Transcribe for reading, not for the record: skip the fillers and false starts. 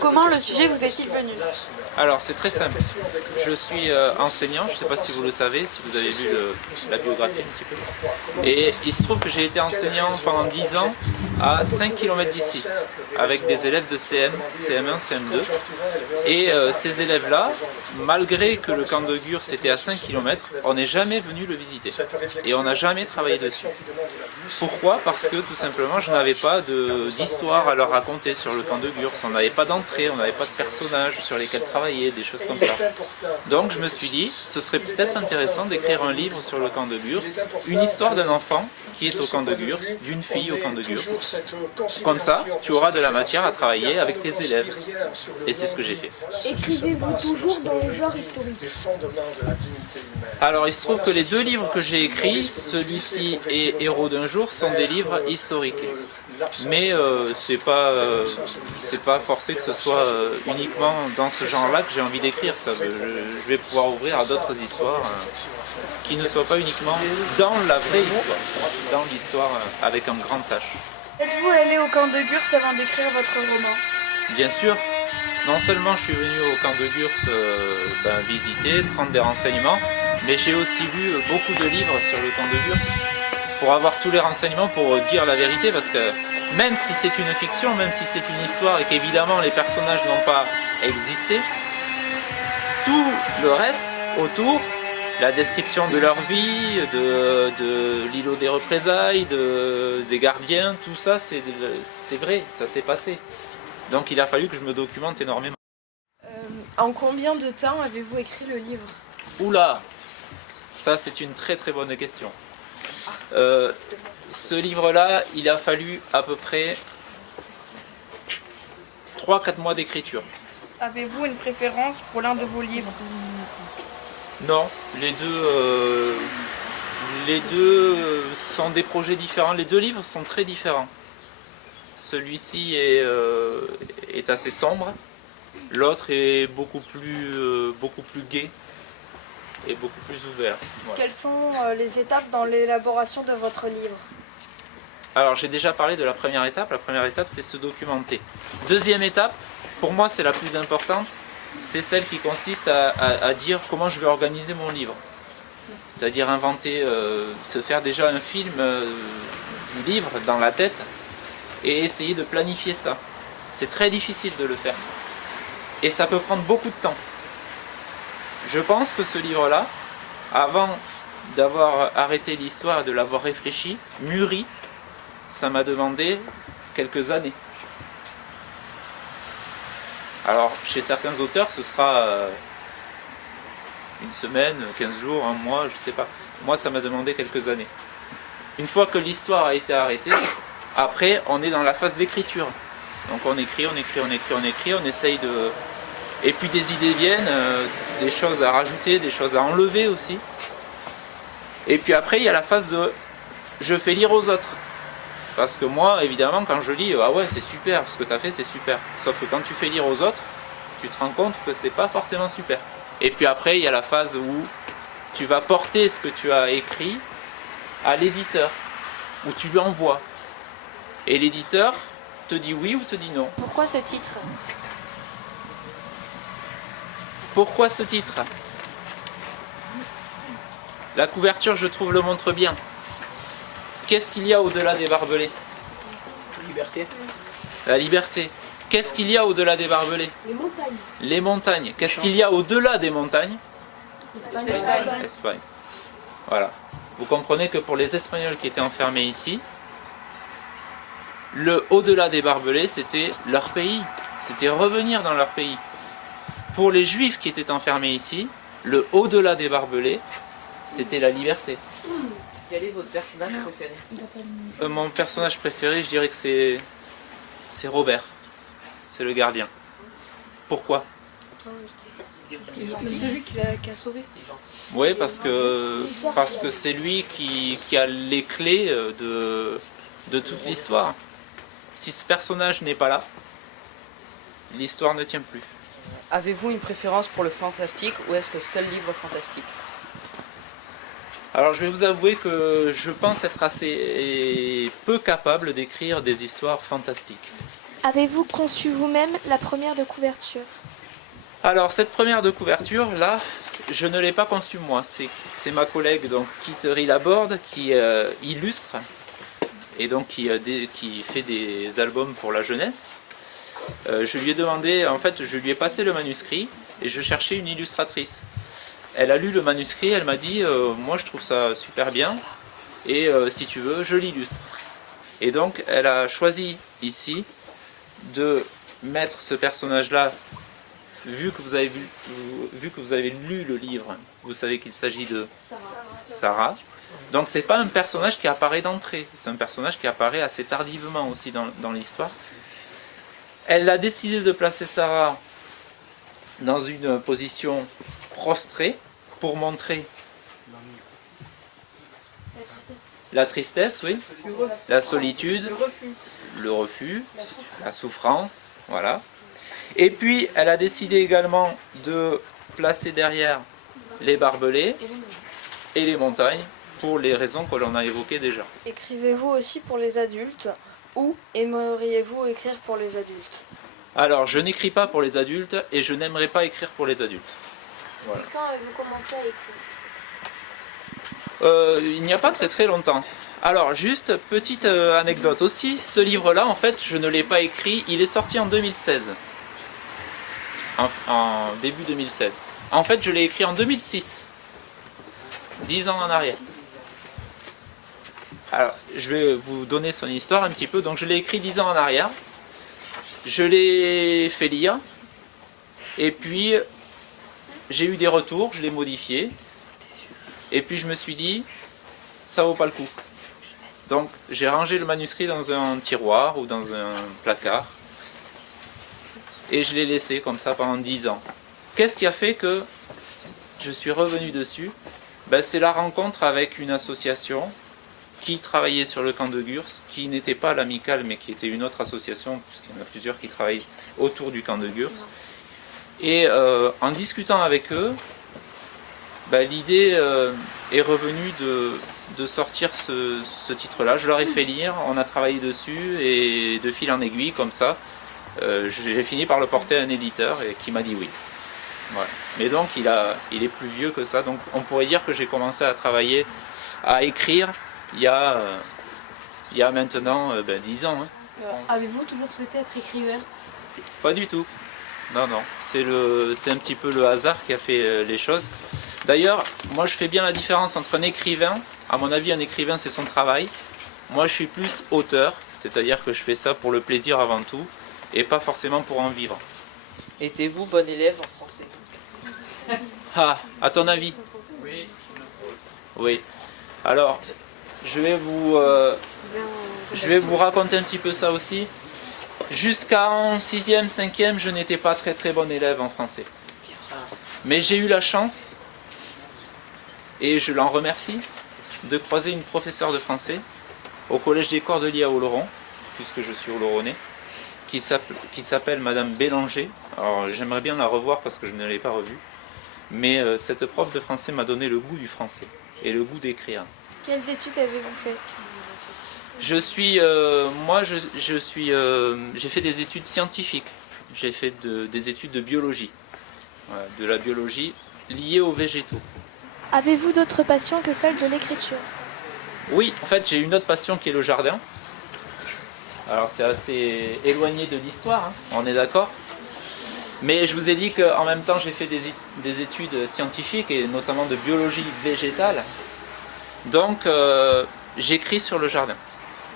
Comment le sujet vous est-il venu? Alors c'est très simple, je suis enseignant, je ne sais pas si vous le savez, si vous avez lu la biographie un petit peu. Et il se trouve que j'ai été enseignant pendant 10 ans à 5 km d'ici, avec des élèves de CM, CM1, CM2. Et ces élèves-là, malgré que le camp de Gurs était à 5 km, on n'est jamais venu le visiter. Et on n'a jamais travaillé dessus. Pourquoi? Parce que tout simplement je n'avais pas d'histoire à leur raconter sur le camp de Gurs, on n'avait pas d'entrée, on n'avait pas de personnages sur lesquels travailler, des choses comme ça. Donc je me suis dit, ce serait peut-être intéressant d'écrire un livre sur le camp de Gurs, une histoire d'un enfant qui est au camp de Gurs, d'une fille au camp de Gurs. Comme ça, tu auras de la matière à travailler avec tes élèves. Et c'est ce que j'ai fait. Écrivez-vous toujours dans le genre historique? Alors il se trouve que les 2 livres que j'ai écrits, celui-ci et Héros d'un jour, sont des livres historiques. Mais c'est pas forcé que ce soit uniquement dans ce genre-là que j'ai envie d'écrire. Je vais pouvoir ouvrir à d'autres histoires qui ne soient pas uniquement dans la vraie histoire, dans l'histoire avec un grand H. Êtes-vous allé au camp de Gurs avant d'écrire votre roman? Bien sûr, non seulement je suis venu au camp de Gurs visiter, prendre des renseignements, mais j'ai aussi lu beaucoup de livres sur le camp de Gurs pour avoir tous les renseignements, pour dire la vérité, parce que même si c'est une fiction, même si c'est une histoire et qu'évidemment les personnages n'ont pas existé, tout le reste autour, la description de leur vie, de l'îlot des représailles, des gardiens, tout ça c'est vrai, ça s'est passé. Donc il a fallu que je me documente énormément. En combien de temps avez-vous écrit le livre? Oula, ça c'est une très très bonne question. Ce livre-là, il a fallu à peu près 3-4 mois d'écriture. Avez-vous une préférence pour l'un de vos livres? Non, les deux sont des projets différents. Les 2 livres sont très différents. Celui-ci est assez sombre, l'autre est beaucoup plus gai et beaucoup plus ouvert. Voilà. Quelles sont les étapes dans l'élaboration de votre livre? Alors j'ai déjà parlé de la première étape. La première étape, c'est se documenter. Deuxième étape, pour moi c'est la plus importante, c'est celle qui consiste à dire comment je vais organiser mon livre. C'est-à-dire inventer, se faire déjà un film du livre dans la tête et essayer de planifier ça. C'est très difficile de le faire ça. Et ça peut prendre beaucoup de temps. Je pense que ce livre-là, avant d'avoir arrêté l'histoire et de l'avoir réfléchi, mûri, ça m'a demandé quelques années. Alors, chez certains auteurs, ce sera une semaine, 15 jours, un mois, je ne sais pas. Moi, ça m'a demandé quelques années. Une fois que l'histoire a été arrêtée, après, on est dans la phase d'écriture. Donc on écrit, on essaye de... Et puis des idées viennent, des choses à rajouter, des choses à enlever aussi. Et puis après, il y a la phase de... Je fais lire aux autres. Parce que moi, évidemment, quand je lis, ah ouais, c'est super, ce que tu as fait, c'est super. Sauf que quand tu fais lire aux autres, tu te rends compte que c'est pas forcément super. Et puis après, il y a la phase où tu vas porter ce que tu as écrit à l'éditeur, où tu lui envoies. Et l'éditeur te dit oui ou te dit non. Pourquoi ce titre? Pourquoi ce titre? La couverture, je trouve, le montre bien. Qu'est-ce qu'il y a au-delà des barbelés? Liberté. La liberté. Qu'est-ce qu'il y a au-delà des barbelés? Les montagnes. Les montagnes. Qu'est-ce qu'il y a au-delà des montagnes? L'Espagne. Voilà. Vous comprenez que pour les Espagnols qui étaient enfermés ici, le au-delà des barbelés, c'était leur pays. C'était revenir dans leur pays. Pour les Juifs qui étaient enfermés ici, le au-delà des barbelés, c'était la liberté. Quel est votre personnage préféré? Mon personnage préféré, je dirais que c'est Robert. C'est le gardien. Pourquoi? C'est celui qui a sauvé. Oui, parce que c'est lui qui a les clés de toute l'histoire. Si ce personnage n'est pas là, l'histoire ne tient plus. Avez-vous une préférence pour le fantastique ou est-ce que seul livre fantastique? Alors je vais vous avouer que je pense être assez peu capable d'écrire des histoires fantastiques. Avez-vous conçu vous-même la première de couverture? Alors cette première de couverture, là, je ne l'ai pas conçue moi. C'est ma collègue, donc Kittery Laborde, qui illustre et donc qui fait des albums pour la jeunesse. Je lui ai demandé, en fait, je lui ai passé le manuscrit et je cherchais une illustratrice. Elle a lu le manuscrit, elle m'a dit moi je trouve ça super bien et si tu veux je l'illustre. Et donc elle a choisi ici de mettre ce personnage là, vu que vous avez lu le livre, vous savez qu'il s'agit de Sarah. Donc c'est pas un personnage qui apparaît d'entrée, c'est un personnage qui apparaît assez tardivement aussi dans l'histoire. Elle a décidé de placer Sarah dans une position prostrée pour montrer la tristesse, oui, la solitude, le refus, la souffrance, voilà. Et puis elle a décidé également de placer derrière les barbelés et les montagnes pour les raisons que l'on a évoquées déjà. Écrivez-vous aussi pour les adultes ou aimeriez-vous écrire pour les adultes? Alors je n'écris pas pour les adultes et je n'aimerais pas écrire pour les adultes. Voilà. Et quand avez-vous commencé à écrire? Il n'y a pas très longtemps. Alors juste petite anecdote aussi, ce livre-là en fait je ne l'ai pas écrit, il est sorti en 2016. En début 2016. En fait je l'ai écrit en 2006, 10 ans en arrière. Alors je vais vous donner son histoire un petit peu, donc je l'ai écrit 10 ans en arrière. Je l'ai fait lire et puis j'ai eu des retours, je l'ai modifié et puis je me suis dit ça vaut pas le coup. Donc j'ai rangé le manuscrit dans un tiroir ou dans un placard et je l'ai laissé comme ça pendant 10 ans. Qu'est-ce qui a fait que je suis revenu dessus? C'est la rencontre avec une association qui travaillait sur le camp de Gurs, qui n'était pas l'Amicale mais qui était une autre association, puisqu'il y en a plusieurs qui travaillent autour du camp de Gurs. Et en discutant avec eux, l'idée est revenue de sortir ce titre-là. Je leur ai fait lire, on a travaillé dessus et de fil en aiguille, comme ça, j'ai fini par le porter à un éditeur et qui m'a dit oui. Voilà. Mais donc il est plus vieux que ça, donc on pourrait dire que j'ai commencé à travailler, à écrire il y a maintenant 10 ans. Hein. Avez-vous toujours souhaité être écrivain? Pas du tout. Non, c'est un petit peu le hasard qui a fait les choses. D'ailleurs, moi je fais bien la différence entre un écrivain, à mon avis un écrivain c'est son travail. Moi je suis plus auteur, c'est-à-dire que je fais ça pour le plaisir avant tout, et pas forcément pour en vivre. Étiez-vous bon élève en français? Ah, à ton avis? Oui. Oui. Alors, je vais vous raconter un petit peu ça aussi. Jusqu'en 6e, 5e, je n'étais pas très bon élève en français. Mais j'ai eu la chance, et je l'en remercie, de croiser une professeure de français au collège des Cordeliers à Oloron, puisque je suis Oloronnais, qui s'appelle Madame Bélanger. Alors j'aimerais bien la revoir parce que je ne l'ai pas revue. Mais cette prof de français m'a donné le goût du français et le goût d'écrire. Quelles études avez-vous fait? J'ai fait des études scientifiques. J'ai fait des études de biologie. Voilà, de la biologie liée aux végétaux. Avez-vous d'autres passions que celle de l'écriture? Oui, en fait j'ai une autre passion qui est le jardin. Alors c'est assez éloigné de l'histoire, hein, on est d'accord. Mais je vous ai dit qu'en même temps j'ai fait des études scientifiques et notamment de biologie végétale. Donc j'écris sur le jardin.